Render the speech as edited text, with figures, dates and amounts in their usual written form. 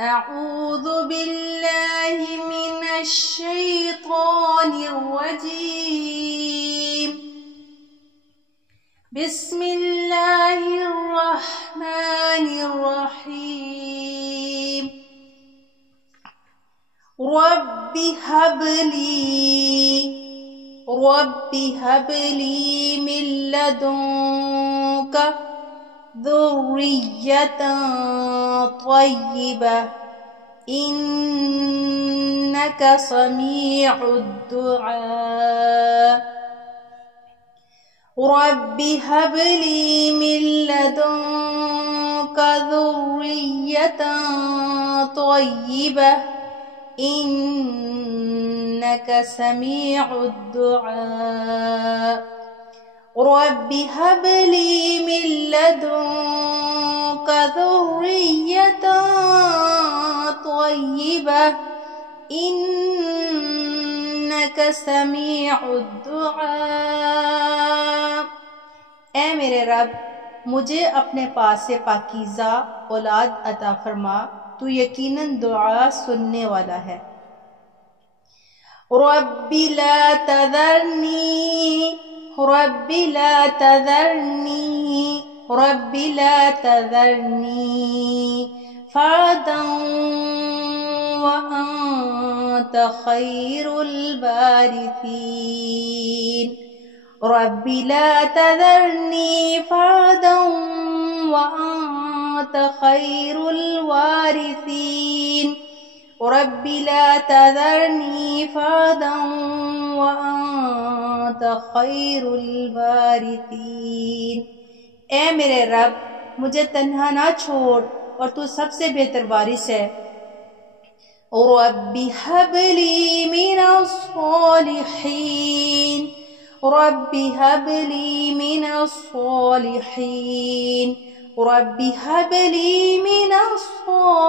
أعوذ بالله من الشيطان الرجيم. بسم الله الرحمن الرحيم. رب هب لي من لدنك ذرية طيبة إنك سميع الدعاء. رب هب لي من لدنك ذرية طيبة إنك سميع الدعاء. رب هب لي من لدنك ذرية طيبة إنك سميع الدعاء. اے میرے رب، مجھے اپنے پاس سے پاکیزہ اولاد عطا فرما، تو یقیناً دعا سننے والا ہے۔ رب لا تذرنی فردا وأنت خير الوارثين. رب لا تذرني فردا وأنت خير الوارثين. رب لا تذرني فردا وأنت خير الوارثين. اے میرے رب، مجھے تنہا نہ چھوڑ، اور تو سب سے بہتر وارث ہے۔ رب هب لي من الصالحين. رب هب لي من الصالحين. رب هب لي من الصالحين.